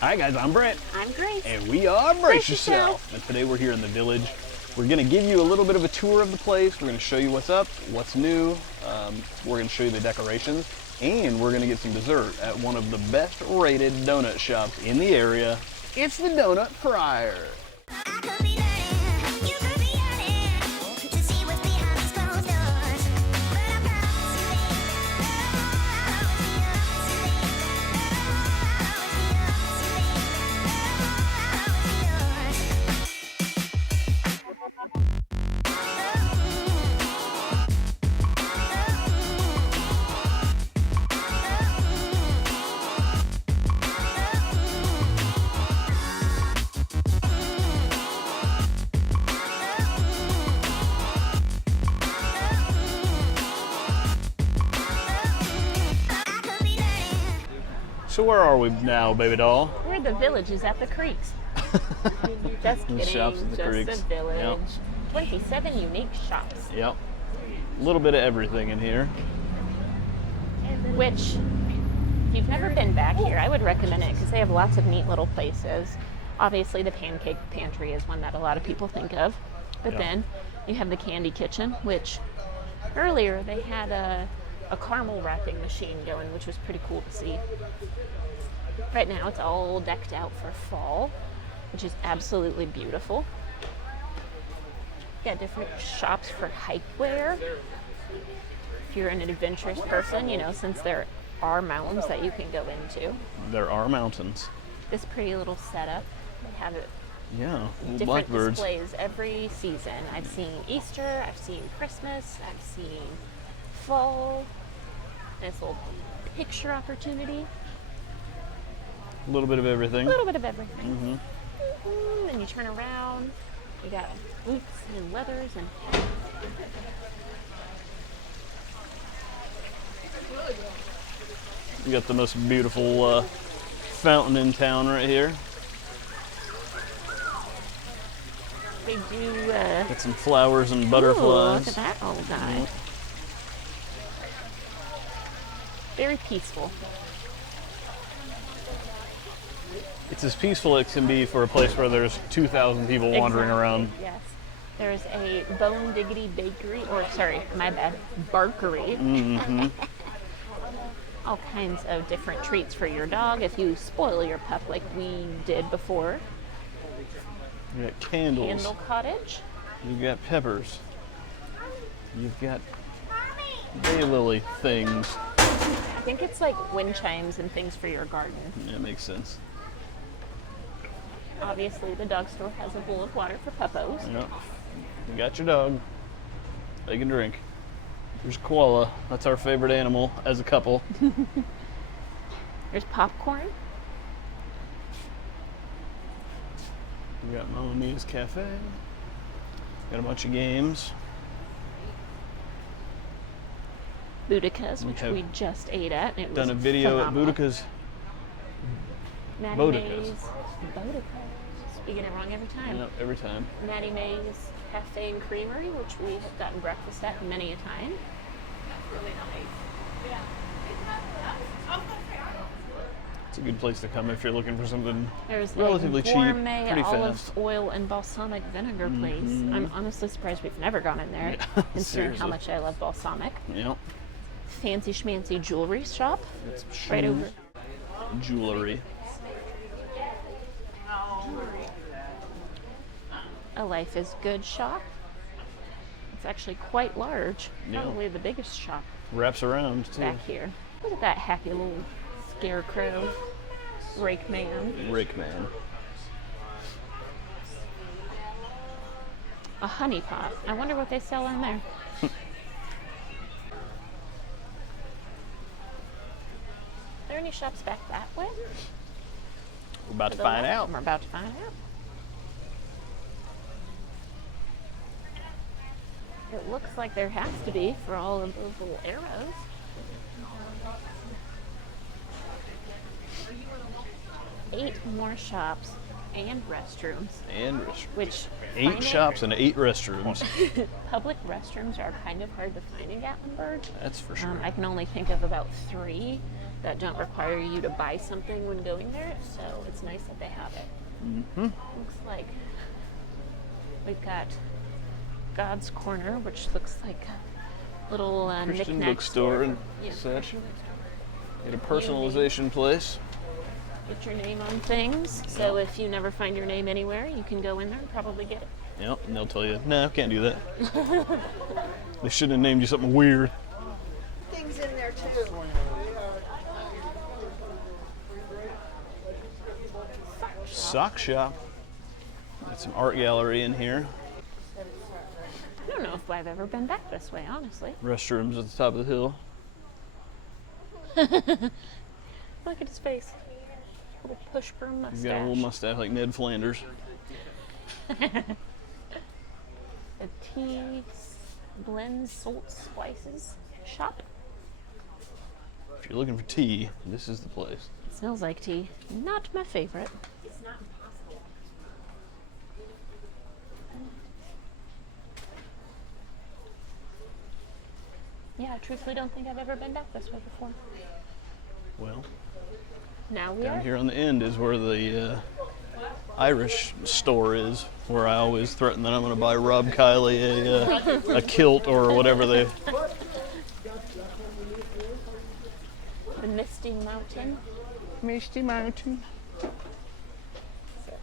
Hi guys, I'm Brent. I'm Grace. And we are Brace Yourself. And today we're here in the village. We're going to give you a little bit of a tour of the place. We're going to show you what's up, what's new. We're going to show you the decorations. And we're going to get some dessert at one of the best rated donut shops in the area. It's the Donut Friar. So where are we now, baby doll? We're the villages at the creeks. Just kidding. The shops at the just creeks. a village. Yep. 27 unique shops. Yep. A little bit of everything in here. Which, if you've never been back here, I would recommend it because they have lots of neat little places. Obviously, the Pancake Pantry is one that a lot of people think of. But Yeah. then you have the Candy Kitchen, which earlier they had a caramel wrapping machine going, which was pretty cool to see. Right now it's all decked out for fall, which is absolutely beautiful. Got different shops for hike wear. If you're an adventurous person, you know, since there are mountains that you can go into. There are mountains. This pretty little setup, they have it Yeah, little different blackbirds. displays every season. I've seen Easter, I've seen Christmas, I've seen fall. Nice little picture opportunity. A little bit of everything. A little bit of everything. And you turn around, you got boots and leathers and You got the most beautiful fountain in town right here. they do. Got some flowers and Ooh, butterflies. look at that old guy. Very peaceful. It's as peaceful as it can be for a place where there's 2,000 people wandering Exactly, around. Yes. There's a Bone Diggity Bakery, or sorry, my bad, Barkery. All kinds of different treats for your dog if you spoil your pup like we did before. You got candles. Candle Cottage. You've got peppers. You've got daylily things. I think it's like wind chimes and things for your garden. That makes sense. Obviously, the dog store has a bowl of water for puppos. Yep. You got your dog. They can drink. There's koala. That's our favorite animal as a couple. There's popcorn. We got Mamma Mia's Cafe. Got a bunch of games. Boudica's, We which have we just ate at. And it was Done a video phenomenal. at Boudica's. Mattie Boudica's. Mae's Boudica. Speaking it wrong every time. Yep, every time. Mattie Mae's Cafe and Creamery, which we have gotten breakfast at many a time. Really nice. It's a good place to come if you're looking for something There's relatively a cheap, gourmet pretty olive fast. oil and balsamic vinegar place. I'm honestly surprised we've never gone in there, considering seriously. how much I love balsamic. Yep. Fancy schmancy jewelry shop. It's Right shoes, over. Jewelry. A Life is Good shop. It's actually quite large. Yeah. Probably the biggest shop Wraps around too. back here. Look at that happy little scarecrow. Rake man. Rake man. A honey pot. I wonder what they sell in there. Are there any shops back that way? We're about to the find left? out. We're about to find out. It looks like there has to be for all of those little arrows. Eight more shops and restrooms, And restrooms. which 8 finding shops and 8 restrooms. public restrooms are kind of hard to find in Gatlinburg. That's for sure. I can only think of about 3 that don't require you to buy something when going there, so it's nice that they have it. Looks like we've got God's Corner, which looks like a little Christian knick-knack bookstore and Yeah, such. Christian bookstore. Get a personalization place. Put your name on things, so if you never find your name anywhere, you can go in there and probably get it. Yep, and they'll tell you, no, can't do that. They shouldn't have named you something weird. Things in there too. Sock shop. Got some art gallery in here. I don't know if I've ever been back this way, honestly. Restrooms at the top of the hill. Look at his face. Little push broom mustache. He's got a little mustache like Ned Flanders. A tea blend salt spices shop. If you're looking for tea, this is the place. It smells like tea. Not my favorite. Yeah, I truthfully don't think I've ever been back this way before. Well, Now we down are. here on the end is where the Irish store is, where I always threaten that I'm going to buy Rob Kiley a kilt or whatever they. The Misty Mountain Misty Mountain.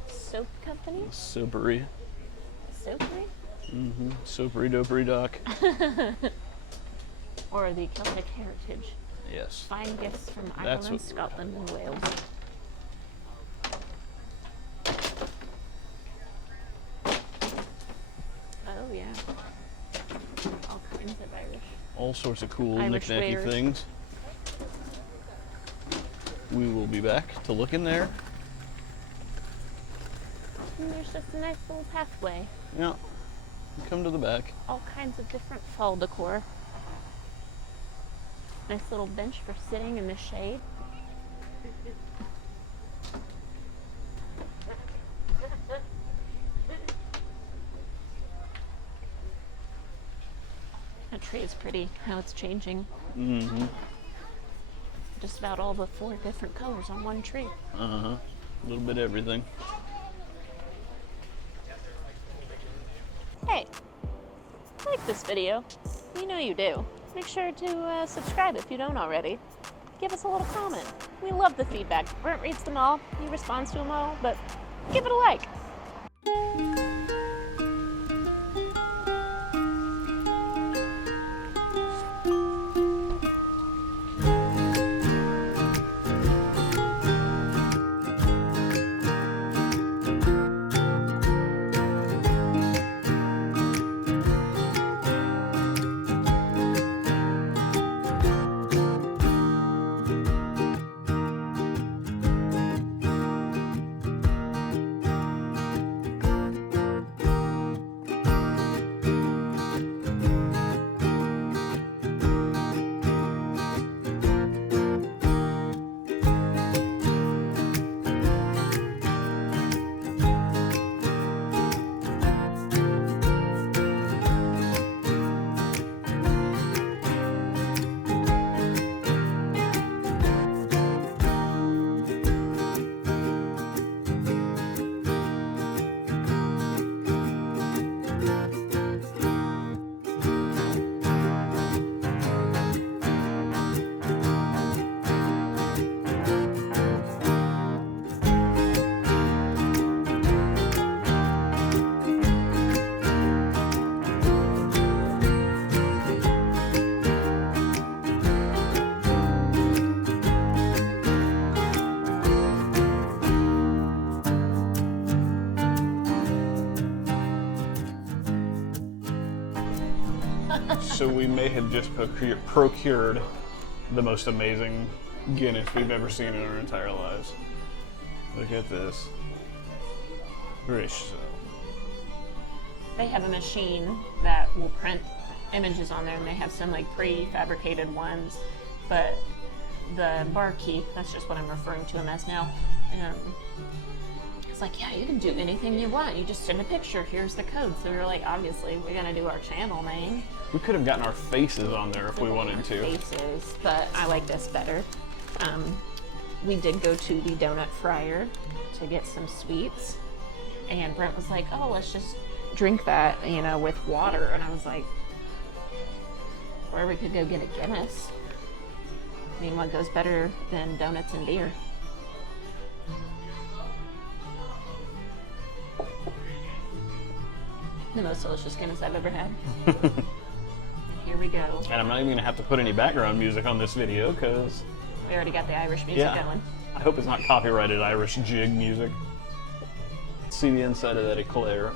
Soap Company. Soapery. Soapery? Soapery dopery dock. Or the Celtic Heritage. Yes. Fine gifts from That's Ireland, what- Scotland, and Wales. Oh, yeah. All kinds of Irish. All sorts of cool Irish knick-knacky wares. things. We will be back to look in there. And there's just a nice little pathway. Yeah. Come to the back. All kinds of different fall decor. Nice little bench for sitting in the shade. That tree is pretty, how it's changing. Just about all the 4 different colors on one tree. A little bit of everything. Hey, like this video. You know you do. Make sure to subscribe if you don't already. Give us a little comment. We love the feedback. Brent reads them all. He responds to them all, but give it a like. So we may have just procured the most amazing Guinness we've ever seen in our entire lives. Look at this. British. They have a machine that will print images on there, and they have some like prefabricated ones. But the barkeep, that's just what I'm referring to him as now, it's like, yeah, you can do anything you want. You just send a picture. Here's the code. So we were like, obviously, we're gonna do our channel name. We could have gotten our faces on there if we wanted to. Faces, but I like this better. We did go to the Donut Fryer to get some sweets, and Brent was like, oh, let's just drink that, you know, with water. And I was like, or we could go get a Guinness. I mean, what goes better than donuts and beer? The most delicious Guinness I've ever had. Here we go. And I'm not even gonna have to put any background music on this video because We already got the Irish music going. I hope it's not copyrighted Irish jig music. Let's see the inside of that eclair.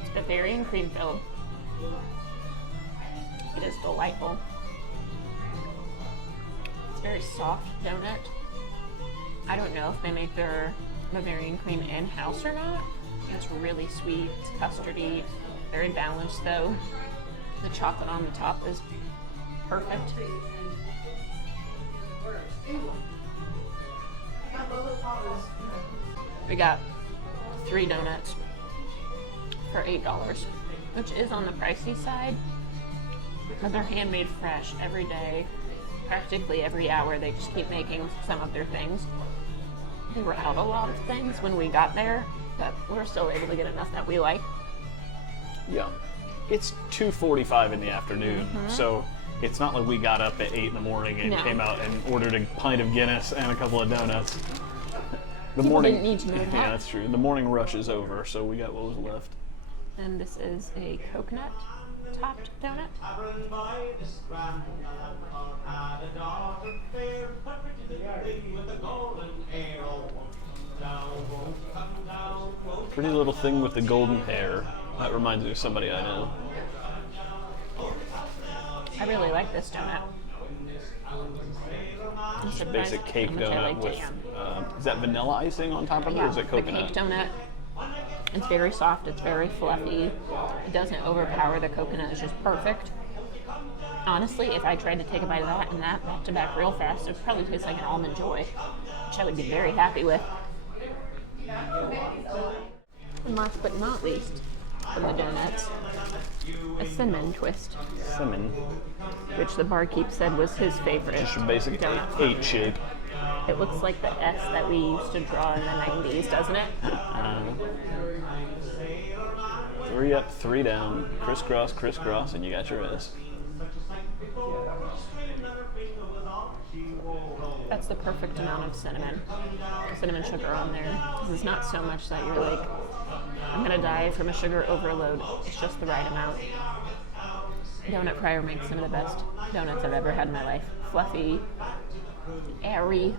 It's Bavarian cream filled. It is delightful. It's very soft donut. I don't know if they make their Bavarian cream in-house or not. It's really sweet, it's custardy, very balanced though. The chocolate on the top is perfect. We got 3 donuts for $8, which is on the pricey side, but they're handmade fresh every day, practically every hour. They just keep making some of their things. We were out a lot of things when we got there, but we're still able to get enough that we like. Yeah. It's 2:45 in the afternoon, so it's not like we got up at 8 in the morning and No. came out and ordered a pint of Guinness and a couple of donuts. The People morning, didn't need to know that. Yeah, that's true. The morning rush is over, so we got what was left. And this is a coconut topped donut. Pretty little thing with the golden hair. That reminds me of somebody I know. I really like this donut. I'm Just a surprised basic cake how much I donut like with, jam. is that vanilla icing on top of it, or Yeah, is it the coconut? cake donut. It's very soft, it's very fluffy. It doesn't overpower the coconut, it's just perfect. Honestly, if I tried to take a bite of that and that back to back real fast, it would probably taste like an Almond Joy, which I would be very happy with. And last but not least, from the donuts, a cinnamon twist, Cinnamon. which the barkeep said was his favorite Just a basic donut. 8 shape. It looks like the S that we used to draw in the 90s, doesn't it? 3 up, 3 down, crisscross, crisscross, and you got your S. That's the perfect amount of cinnamon sugar on there. This is not so much that you're like, I'm gonna die from a sugar overload. It's just the right amount. Donut Fryer makes some of the best donuts I've ever had in my life. Fluffy, airy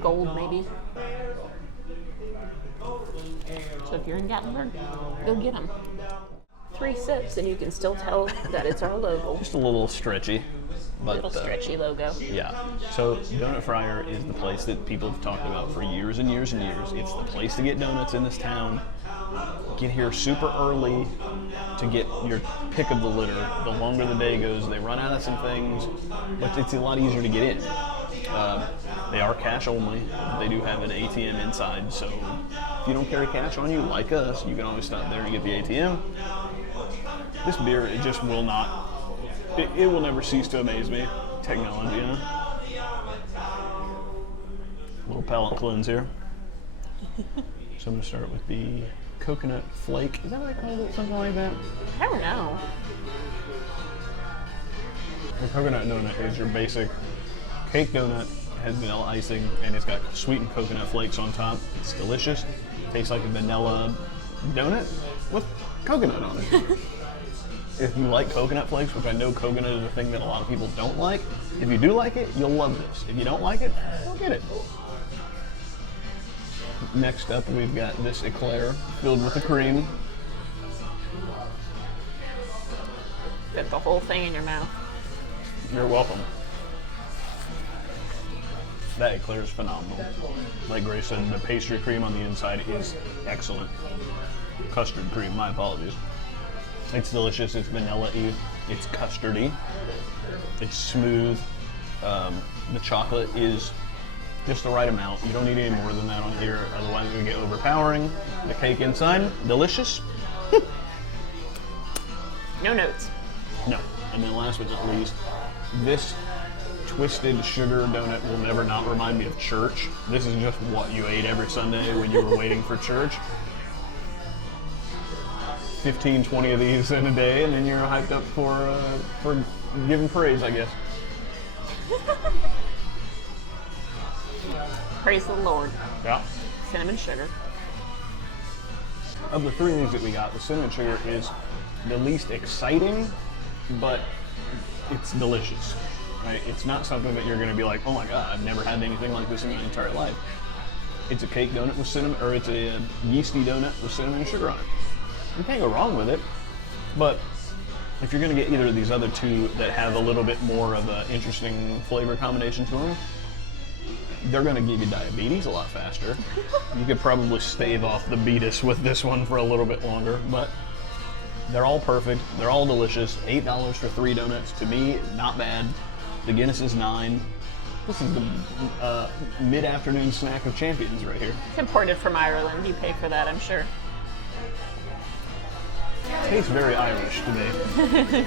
gold maybe. So if you're in Gatlinburg, go get them. 3 sips and you can still tell that it's our logo. Just a little stretchy, but Little stretchy logo. yeah. So Donut Fryer is the place that people have talked about for years and years and years. It's the place to get donuts in this town. Get here super early to get your pick of the litter. The longer the day goes, they run out of some things, but it's a lot easier to get in. They are cash only. They do have an ATM inside, so if you don't carry cash on you, like us, you can always stop there and get the ATM. This beer, it just will not, it will never cease to amaze me. Technology, you know? Little palate cleanse here. So I'm going to start with the coconut flake. Is that what they call it? Something like that? I don't know. The coconut donut is your basic cake donut. It has vanilla icing and it's got sweetened coconut flakes on top. It's delicious. Tastes like a vanilla donut with coconut on it. If you like coconut flakes, which I know coconut is a thing that a lot of people don't like, if you do like it, you'll love this. If you don't like it, don't get it. Next up, we've got this eclair filled with the cream. Fit the whole thing in your mouth. You're welcome. That eclair is phenomenal. Like Grace said, the pastry cream on the inside is excellent. Custard cream, my apologies. It's delicious, it's vanilla-y, it's custardy, it's smooth. The chocolate is just the right amount. You don't need any more than that on here, otherwise it would get overpowering. The cake inside, delicious. No notes. No. And then last but not least, this twisted sugar donut will never not remind me of church. This is just what you ate every Sunday when you were waiting for church. 15, 20 of these in a day, and then you're hyped up for giving praise, I guess. Praise the Lord. Yeah. Cinnamon sugar. Of the three of these that we got, the cinnamon sugar is the least exciting, but it's delicious. Right? It's not something that you're going to be like, oh my god, I've never had anything like this in my entire life. It's a cake donut with cinnamon, or it's a yeasty donut with cinnamon and sugar on it. You can't go wrong with it, but if you're going to get either of these other two that have a little bit more of an interesting flavor combination to them, they're going to give you diabetes a lot faster. You could probably stave off the beatus with this one for a little bit longer, but they're all perfect. They're all delicious. $8 for 3 donuts. To me, not bad. The Guinness is $9. This is the mid-afternoon snack of champions right here. It's imported from Ireland. You pay for that, I'm sure. Tastes very Irish to me.